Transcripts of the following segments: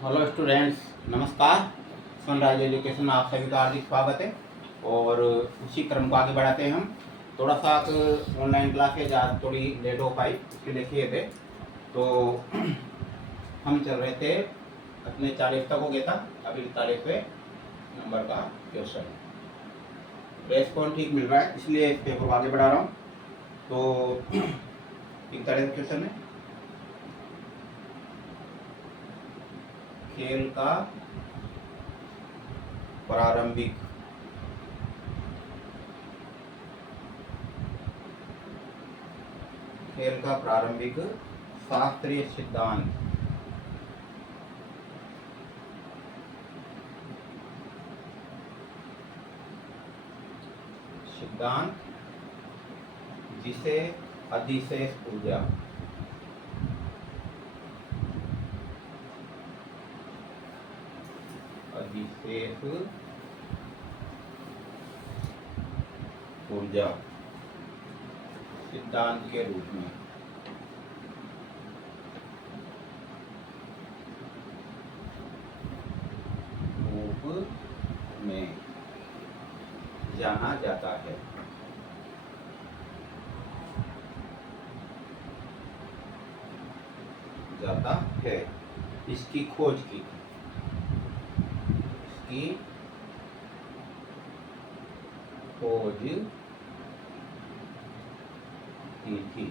Hello students, नमस्कार। Sunrise education में आप सभी का हार्दिक स्वागत है। और उसी क्रम को आगे बढ़ाते हैं हम। थोड़ा सा ऑनलाइन क्लासेज आज थोड़ी लेट हो पाई, इसके लिए किए थे। तो हम चल रहे थे अपने 40 तक हो गया था, अभी 41वें नंबर का क्वेश्चन। रेस्पॉन्स ठीक मिल रहा है, इसलिए इस पेपर को आगे बढ़ा रहा हूँ। तो 41 क्वेश्चन है, खेल का प्रारंभिक शास्त्रीय सिद्धांत। जिसे अधिशेष ऊर्जा सिद्धांत के रूप में जाना जाता है। इसकी खोज की थी।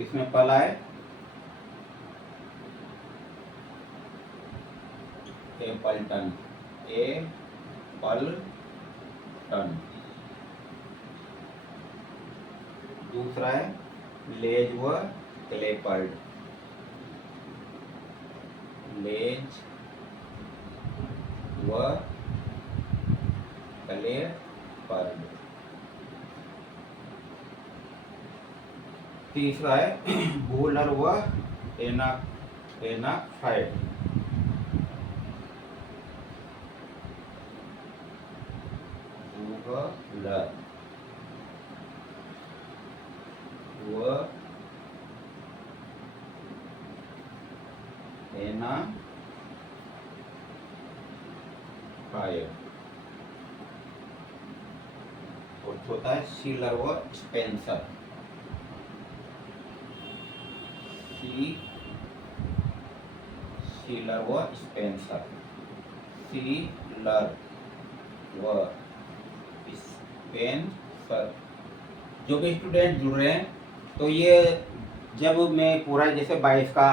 इसमें पहला है एपल्टन। दूसरा है लेज व क्लेपर्ड। तीसरा है बूलर व एनाफाइड। और चौथा है शीलर व स्पेंसर। जो भी स्टूडेंट जुड़ रहे हैं, तो ये जब मैं पूरा जैसे 22 का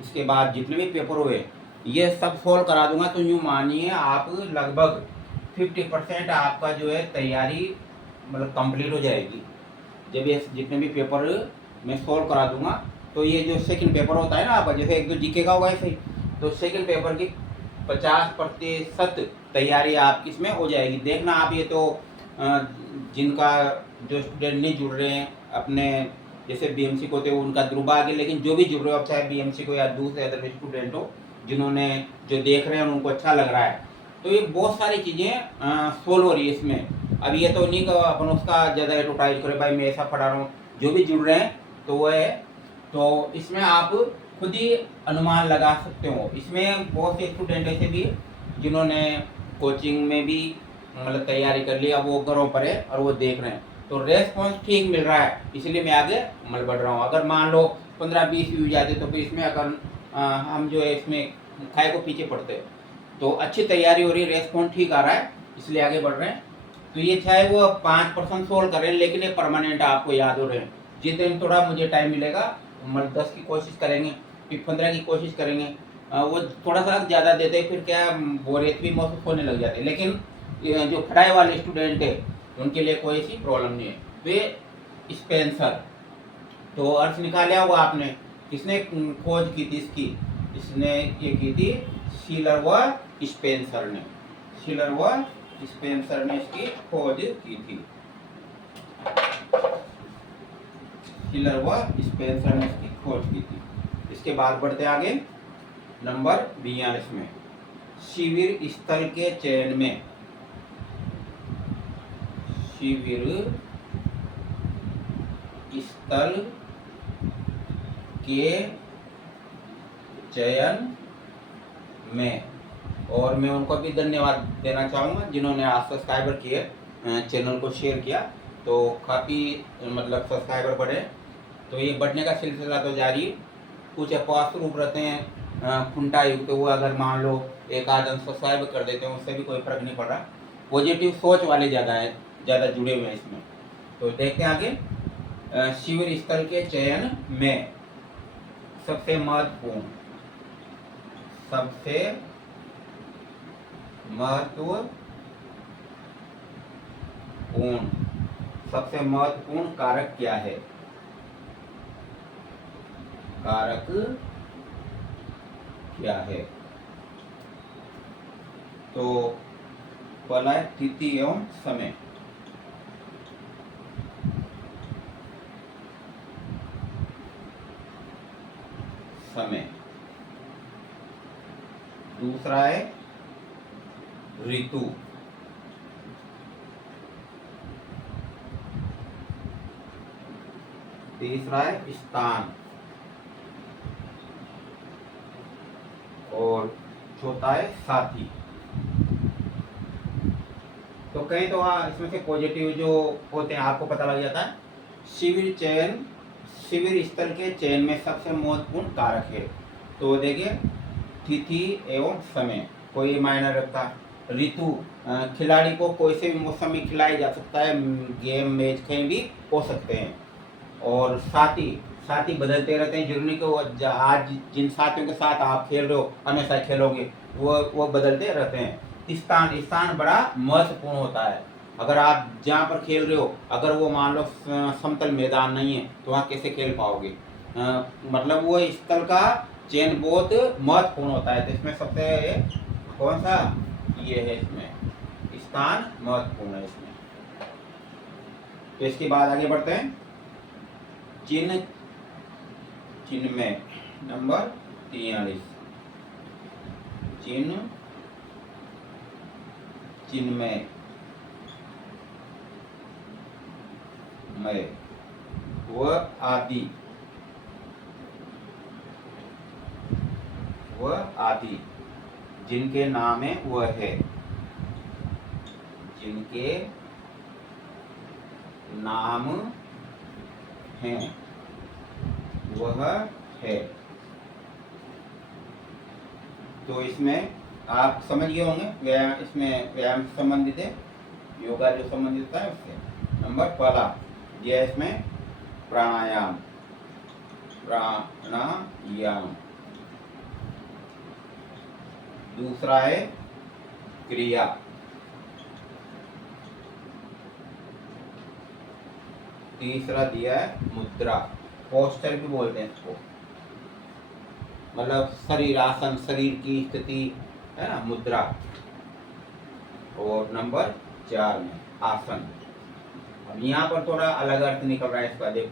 इसके बाद जितने भी पेपर हुए ये सब सोल्व करा दूंगा, तो यूँ मानिए आप लगभग 50% आपका जो है तैयारी मतलब कंप्लीट हो जाएगी। जब ये जितने भी पेपर मैं सोल्व करा दूंगा, तो ये जो सेकंड पेपर होता है ना आपका, जैसे एक दो जीके का होगा ऐसे ही, तो सेकंड पेपर की 50% तैयारी आपकी इसमें हो जाएगी। देखना आप ये तो जिनका जो स्टूडेंट नहीं जुड़ रहे हैं अपने जैसे बीएमसी को थे उनका दुर्भाग्य, लेकिन जो भी जुड़ रहे हो, अब चाहे बीएमसी को या दूसरे अदर स्टूडेंट हो जिन्होंने जो देख रहे हैं उनको अच्छा लग रहा है, तो ये बहुत सारी चीज़ें सोल्व हो रही है इसमें। अब ये तो नहीं कि अपन उसका ज़्यादा एडवर्टाइज करें भाई मैं ऐसा पढ़ा रहा हूँ। जो भी जुड़ रहे हैं तो वो है, तो इसमें आप खुद ही अनुमान लगा सकते हो। इसमें बहुत से स्टूडेंट ऐसे भी जिन्होंने कोचिंग में भी मतलब तैयारी कर ली, अब वो घरों पर है और वो देख रहे हैं, तो रेस्पॉन्स ठीक मिल रहा है, इसलिए मैं आगे मतलब बढ़ रहा हूँ। अगर मान लो 15-20 व्यूज आते तो फिर इसमें अगर हम जो है इसमें खाए को पीछे पड़ते। तो अच्छी तैयारी हो रही है, रेस्पॉन्स ठीक आ रहा है, इसलिए आगे बढ़ रहे हैं। तो ये चाहे वो 5% सोल्व कर रहे हैं, लेकिन ये परमानेंट आपको याद हो रहे हैं। जिस दिन थोड़ा मुझे टाइम मिलेगा मतलब 10 की कोशिश करेंगे, फिर 15 की कोशिश करेंगे। वो थोड़ा सा ज़्यादा देते फिर क्या बोरियत भी महसूस होने लग जाती है, लेकिन जो पढ़ाई वाले स्टूडेंट है उनके लिए कोई ऐसी प्रॉब्लम नहीं है। वे स्पेंसर, तो अर्थ निकाला होगा आपने, किसने खोज की थी इसकी? इसने ये की थी शीलर व स्पेंसर ने। इसकी खोज की थी। इसके बाद बढ़ते आगे नंबर 42 में, शिविर स्थल के चयन में। शिविर स्थल के चयन में। और मैं उनको भी धन्यवाद देना चाहूँगा जिन्होंने आज सब्सक्राइबर किए, चैनल को शेयर किया, तो काफ़ी मतलब सब्सक्राइबर बढ़े। तो ये बढ़ने का सिलसिला तो जारी है। कुछ अपवाद रूप रहते हैं खुंटा युक्त, तो वो अगर मान लो एक आध सब्सक्राइब कर देते हैं, उससे भी कोई फर्क नहीं पड़ रहा। पॉजिटिव सोच वाले ज़्यादा जुड़े हुए हैं इसमें। तो देखते हैं आगे। शिविर स्थल के चयन में सबसे महत्वपूर्ण सबसे महत्वपूर्ण कारक क्या है? कारक क्या है? तो पहला है तिथि एवं समय। दूसरा है ऋतु। तीसरा है स्थान। और चौथा है साथी। तो कहीं तो इसमें से पॉजिटिव जो होते हैं आपको पता लग जाता है। शिविर स्थल के चयन में सबसे महत्वपूर्ण कारक है। तो देखिए, तिथि एवं समय कोई मायने रखता है। ऋतु, खिलाड़ी को कोई से भी मौसम में खिलाया जा सकता है, गेम मैच कहीं भी हो सकते हैं। और साथी बदलते रहते हैं, जरूरी को आज जिन साथियों के साथ आप खेल रहे हो हमेशा खेलोगे, वो बदलते रहते हैं। स्थान बड़ा महत्वपूर्ण होता है। अगर आप जहाँ पर खेल रहे हो, अगर वो मान लो समतल मैदान नहीं है, तो वहाँ कैसे खेल पाओगे? मतलब वो स्थल का चयन बहुत महत्वपूर्ण होता है। तो इसमें सबसे कौन सा ये है, इसमें स्थान महत्वपूर्ण है इसमें। तो इसके बाद आगे बढ़ते हैं। चिन्ह में नंबर 43। चिन्ह में वह आदि जिनके नाम है वह है। जिनके नाम हैं वह है। तो इसमें आप समझ गए होंगे, इसमें व्यायाम से संबंधित है, योगा जो संबंधित है उससे। नंबर पहला यह इसमें प्राणायाम। दूसरा है क्रिया। तीसरा दिया है मुद्रा, पोस्चर भी बोलते हैं इसको, मतलब शरीर आसन, शरीर की स्थिति है ना, मुद्रा। और नंबर 4 में आसन। अब यहाँ पर थोड़ा अलग अर्थ निकल रहा है इसका, देखो।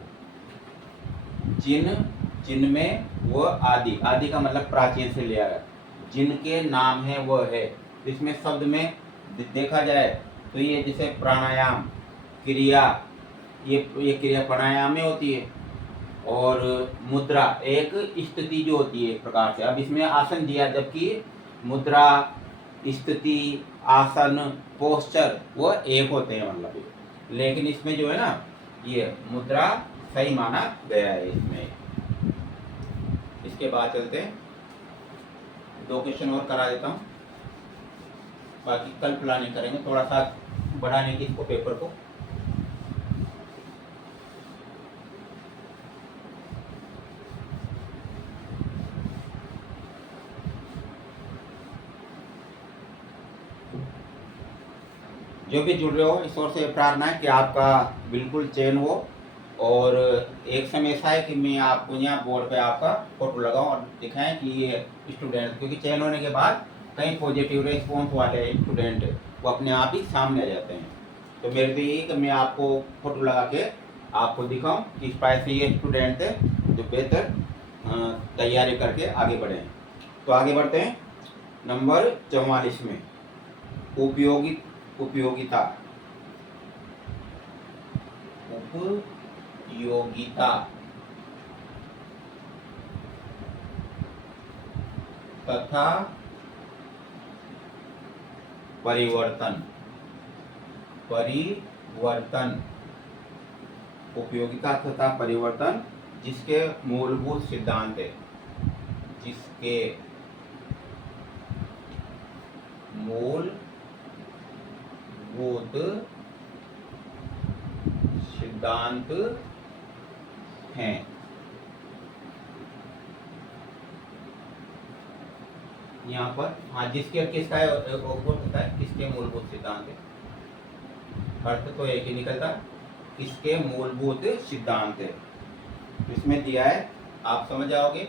चिन्ह में वो आदि का मतलब प्राचीन से लिया है। जिनके नाम है वह है। इसमें शब्द में देखा जाए तो ये जैसे प्राणायाम, क्रिया, ये क्रिया प्राणायाम में होती है। और मुद्रा एक स्थिति जो होती है एक प्रकार से। अब इसमें आसन दिया, जबकि मुद्रा, स्थिति, आसन, पोस्चर वो एक होते हैं मतलब। लेकिन इसमें जो है ना, ये मुद्रा सही माना गया है इसमें। इसके बाद चलते हैं, 2 क्वेश्चन और करा देता हूँ, बाकी कल प्लानिंग करेंगे थोड़ा सा बढ़ाने की इसको, पेपर को। जो भी जुड़ रहे हो, ईश्वर से प्रार्थना है कि आपका बिल्कुल चयन हो। और एक समय ऐसा है कि मैं आपको यहाँ बोर्ड पे आपका फोटो लगाऊं और दिखाएं कि ये स्टूडेंट, क्योंकि चयन होने के बाद कई पॉजिटिव रेस्पॉन्स वाले स्टूडेंट वो अपने आप ही सामने आ जाते हैं। तो मेरे को ये कि मैं आपको फोटो लगा के आपको दिखाऊं कि इस तरह से ये स्टूडेंट है जो बेहतर तैयारी करके आगे बढ़े हैं। तो आगे बढ़ते हैं नंबर 44 में, उपयोगिता। उपयोगिता। तथा परिवर्तन, परिवर्तन, उपयोगिता तथा परिवर्तन जिसके मूलभूत सिद्धांत है, जिसके मूलभूत सिद्धांत हैं। यहाँ पर हाँ, जिसके किसका है होता है, किसके मूलभूत सिद्धांत है, अर्थ तो एक ही निकलता, इसके मूलभूत सिद्धांत है। इसमें दिया है, आप समझ जाओगे,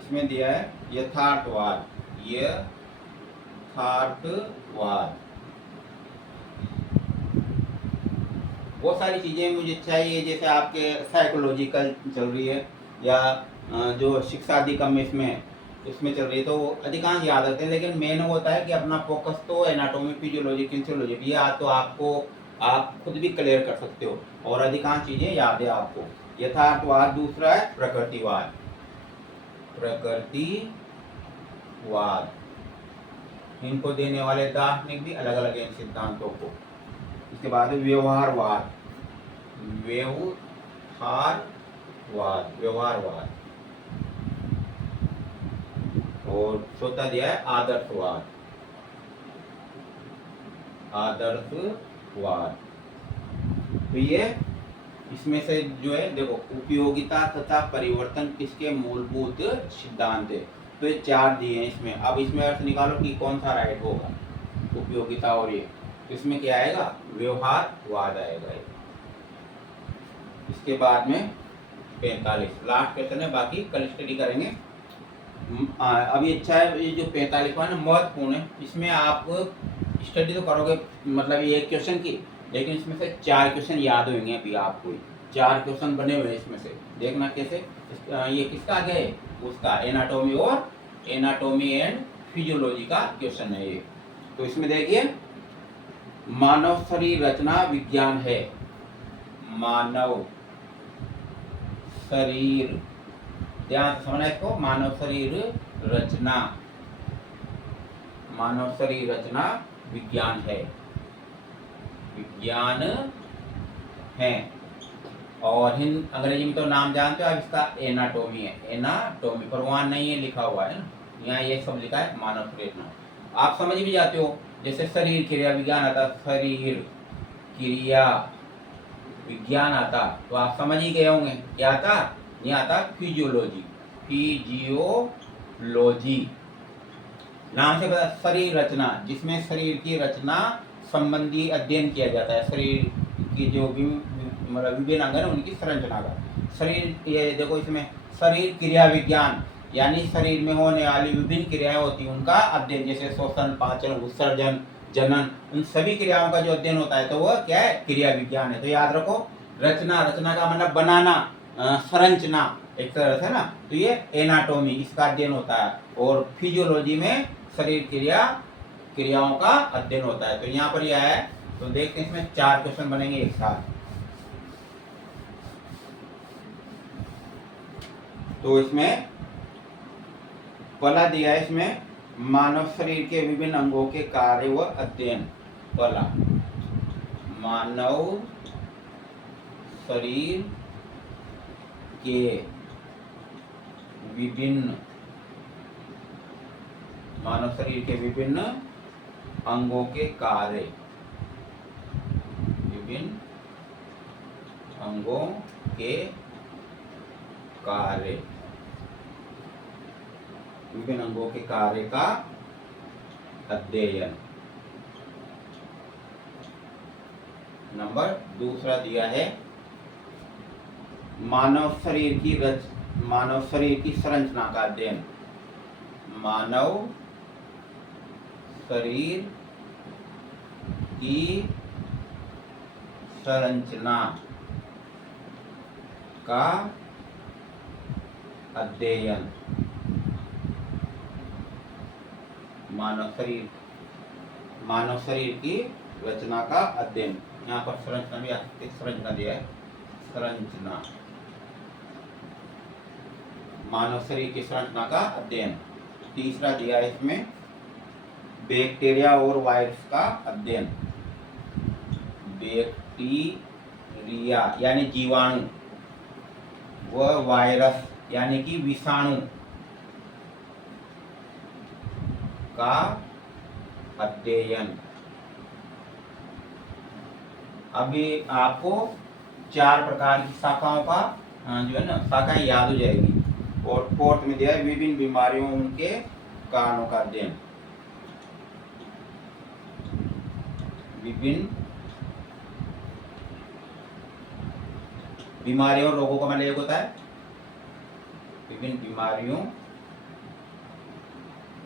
इसमें दिया है यथार्थवाद, यथार्थवाद। वो सारी चीजें मुझे चाहिए, जैसे आपके साइकोलॉजिकल चल रही है या जो शिक्षा अधिगम इसमें चल रही है, तो अधिकांश याद रहते हैं, लेकिन मेन होता है कि अपना फोकस तो एनाटॉमी, फिजियोलॉजी, किन्सियोलॉजी, ये तो आपको आप खुद भी क्लियर कर सकते हो और अधिकांश चीजें याद है आपको। यथार्थवाद, दूसरा है प्रकृतिवाद, प्रकृतिवाद, इनको देने वाले दार्शनिक भी अलग अलग हैं सिद्धांतों को। इसके बाद व्यवहारवाद, व्यवहारवाद, व्यवहारवाद, और चौथा दिया है आदर्शवाद, आदर्शवाद। तो ये इसमें से जो है देखो, उपयोगिता तथा परिवर्तन किसके मूलभूत सिद्धांत है, तो ये चार दिए हैं इसमें। अब इसमें अर्थ निकालो कि कौन सा राइट होगा, उपयोगिता और ये, इसमें क्या आएगा, व्यवहारवाद आएगा। इसके बाद में 45 लास्ट क्वेश्चन है, बाकी कल स्टडी करेंगे। अभी अच्छा है, ये जो 45वां है महत्वपूर्ण है, इसमें आप स्टडी तो करोगे मतलब ये एक क्वेश्चन की, लेकिन इसमें से 4 क्वेश्चन याद होंगे। अभी आपको 4 क्वेश्चन बने हुए हैं इसमें से, देखना कैसे। ये किसका आगे है, उसका एनाटॉमी और एनाटॉमी एंड फिजियोलॉजी का क्वेश्चन है ये। तो इसमें देखिए, मानव शरीर रचना विज्ञान है, मानव शरीर, ध्यान से समझना इसको, मानव शरीर रचना, मानव शरीर रचना विज्ञान है, विज्ञान है। और हिंद अंग्रेजी में तो नाम जानते हो आप, इसका एनाटॉमी है, एनाटॉमी, पर वहां नहीं है लिखा हुआ है ना, यहाँ ये सब लिखा है मानव शरीर रचना। आप समझ भी जाते हो, जैसे शरीर क्रिया विज्ञान आता, शरीर क्रिया विज्ञान आता, तो आप समझ ही गए होंगे क्या आता, ये आता फिजियोलॉजी, फिजियोलॉजी नाम से पता। शरीर रचना, जिसमें शरीर की रचना संबंधी अध्ययन किया जाता है, शरीर की जो मतलब विभिन्न अंग है उनकी संरचना का। शरीर, ये देखो इसमें शरीर क्रिया विज्ञान, यानी शरीर में होने वाली विभिन्न क्रियाएं होती हैं उनका अध्ययन, जैसे श्वसन, पाचन, उत्सर्जन, जनन, उन सभी क्रियाओं का जो अध्ययन होता है, तो वह क्या है, क्रिया विज्ञान है। तो याद रखो, रचना, रचना का मतलब बनाना, संरचना एक तरह से ना, तो ये एनाटॉमी, इसका अध्ययन होता है। और फिजियोलॉजी में शरीर क्रियाओं का अध्ययन होता है। तो यहाँ पर यह है, तो देखते हैं इसमें 4 क्वेश्चन बनेंगे एक साथ। तो इसमें पहला दिया है, इसमें मानव शरीर के विभिन्न अंगों के कार्य व अध्ययन। पहला, मानव शरीर के विभिन्न, मानव शरीर के विभिन्न अंगों के कार्य, विभिन्न अंगों के कार्य, विभिन्न अंगों के कार्य का अध्ययन। नंबर दूसरा दिया है, मानव शरीर की संरचना का अध्ययन, मानव शरीर की संरचना का अध्ययन, मानव शरीर की रचना का अध्ययन। यहाँ पर संरचना भी आती है, संरचना दिया है, संरचना, मानव शरीर की संरचना का अध्ययन। तीसरा दिया है इसमें बैक्टीरिया और वायरस का अध्ययन। बैक्टीरिया यानी जीवाणु व वायरस यानी कि विषाणु का अध्ययन। अभी आपको 4 प्रकार की शाखाओं का जो है ना शाखाएं याद हो जाएगी। और फोर्थ में दिया है विभिन्न बीमारियों उनके कारणों का अध्ययन। विभिन्न बीमारियों रोगों का मतलब एक होता है विभिन्न बीमारियों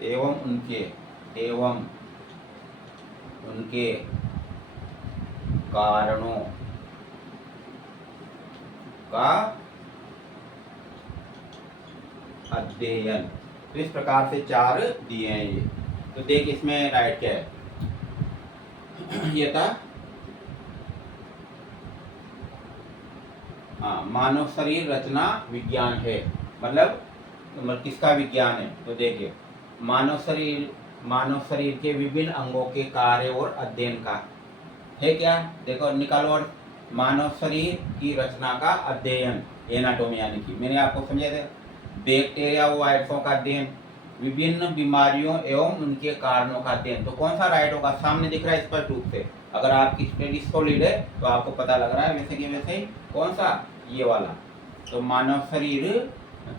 एवं उनके कारणों का अध्ययन। तो इस प्रकार से 4 दिए हैं ये। तो देख इसमें राइट क्या है। ये था मानव शरीर रचना विज्ञान है, मतलब किसका विज्ञान है। तो देखिए मानव शरीर के विभिन्न अंगों के कार्य और अध्ययन का है क्या। देखो निकालो और मानव शरीर की रचना का अध्ययन एनाटॉमी यानी कि मैंने आपको समझाया था। बैक्टीरिया व वायरसों का अध्ययन, विभिन्न बीमारियों एवं उनके कारणों का अध्ययन। तो कौन सा राइट होगा, सामने दिख रहा है स्पष्ट रूप से। अगर आपकी स्टडी सॉलिड है तो आपको पता लग रहा है वैसे कि वैसे कौन सा, ये वाला। तो मानव शरीर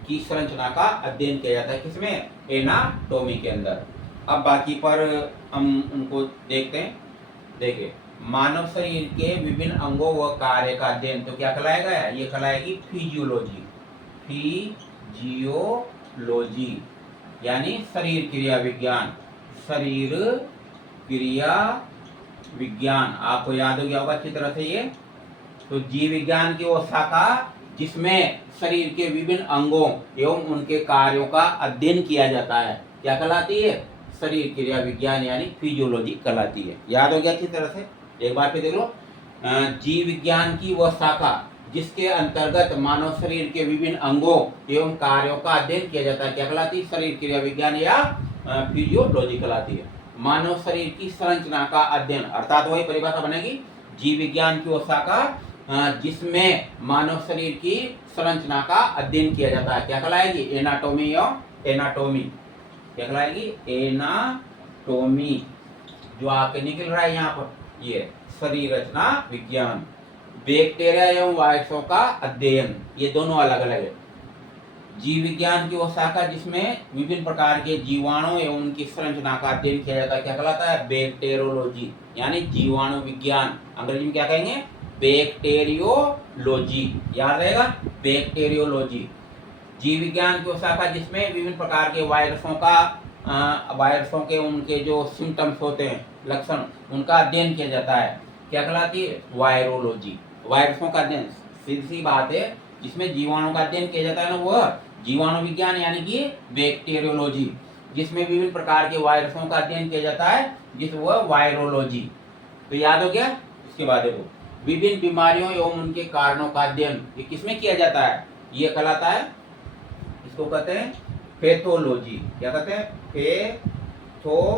की संरचना का अध्ययन किया जाता है किसमें, एनाटॉमी के अंदर। अब बाकी पर हम उनको देखते हैं। देखिए मानव शरीर के विभिन्न अंगों व कार्य का अध्ययन तो क्या कहलाएगा, ये कहलाएगी फिजियोलॉजी। फिजियोलॉजी यानी शरीर क्रिया विज्ञान। शरीर क्रिया विज्ञान आपको याद हो गया होगा अच्छी तरह से ये। तो जीव विज्ञान की वो शाखा जिसमें शरीर के विभिन्न अंगों एवं उनके कार्यों का अध्ययन किया जाता है क्या कहलाती है, शरीर क्रिया विज्ञान यानी फिजियोलॉजी कहलाती है। याद हो गया अच्छी तरह से, एक बार फिर देख लो। जीव विज्ञान की वह शाखा जिसके अंतर्गत मानव शरीर के विभिन्न अंगों एवं कार्यों का अध्ययन किया जाता है क्या कहलाती है, शरीर क्रिया विज्ञान या फिजियोलॉजी कहलाती है। मानव शरीर की संरचना का अध्ययन अर्थात वही परिभाषा बनेगी, जीव विज्ञान की वह शाखा जिसमें मानव शरीर की संरचना का अध्ययन किया जाता है क्या कहलाएगी, एनाटॉमी या एनाटॉमी क्या कहलाएगी, एनाटॉमी। जो आपके निकल रहा है यहाँ पर ये शरीर रचना विज्ञान। बैक्टीरिया एवं वायरसों का अध्ययन, ये दोनों अलग अलग है। जीव विज्ञान की वो शाखा जिसमें विभिन्न प्रकार के जीवाणु एवं उनकी संरचना का अध्ययन किया जाता है क्या कहलाता है, बैक्टीरियोलॉजी यानी जीवाणु विज्ञान। अंग्रेजी में क्या कहेंगे, बैक्टीरियोलॉजी, याद रहेगा बैक्टीरियोलॉजी। जीव विज्ञान की वो शाखा जिसमें विभिन्न प्रकार के वायरसों के उनके जो सिम्टम्स होते हैं, लक्षण, उनका अध्ययन किया जाता है क्या कहलाती है, वायरोलॉजी। वायरसों का अध्ययन सीधी सी बात है, जिसमें जीवाणु का अध्ययन किया जाता है ना वह जीवाणु विज्ञान यानी कि बैक्टीरियोलॉजी। जिसमें विभिन्न प्रकार के वायरसों का अध्ययन किया जाता है जिस वह वायरोलॉजी। तो याद हो गया। इसके बाद देखो विभिन्न बीमारियों एवं उनके कारणों का अध्ययन ये किसमें किया जाता है, ये कहलाता है, इसको कहते हैं पैथोलॉजी। क्या कहते हैं, पैथोलॉजी,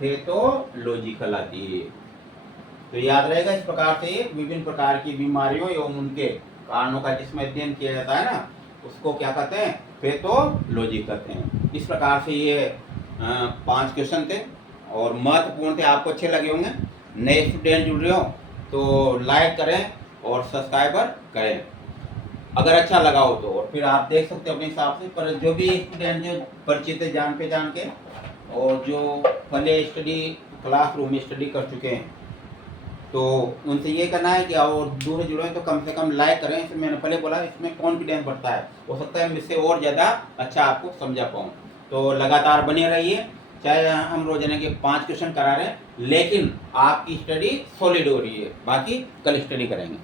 पैथोलॉजी कहलाती है। तो याद रहेगा इस प्रकार से विभिन्न प्रकार की बीमारियों एवं उनके कारणों का जिसमें अध्ययन किया जाता है ना उसको क्या कहते हैं, पैथोलॉजी कहते हैं। इस प्रकार से ये 5 क्वेश्चन थे और महत्वपूर्ण थे, आपको अच्छे लगे होंगे। नए स्टूडेंट जुड़ रहे हो तो लाइक करें और सब्सक्राइबर करें अगर अच्छा लगा हो तो, और फिर आप देख सकते हो अपने हिसाब से। पर जो भी स्टूडेंट जो परिचित है जान पहचान के और जो पहले स्टडी क्लासरूम में स्टडी कर चुके हैं तो उनसे ये करना है कि और दूर जुड़े तो कम से कम लाइक करें। इसमें मैंने पहले बोला इसमें कॉन्फिडेंस बढ़ता है, हो सकता है इससे और ज़्यादा अच्छा आपको समझा पाऊँ। तो लगातार बने रहिए, चाहे हम रोजाना के 5 क्वेश्चन करा रहे हैं लेकिन आपकी स्टडी सॉलिड हो रही है। बाकी कल स्टडी करेंगे।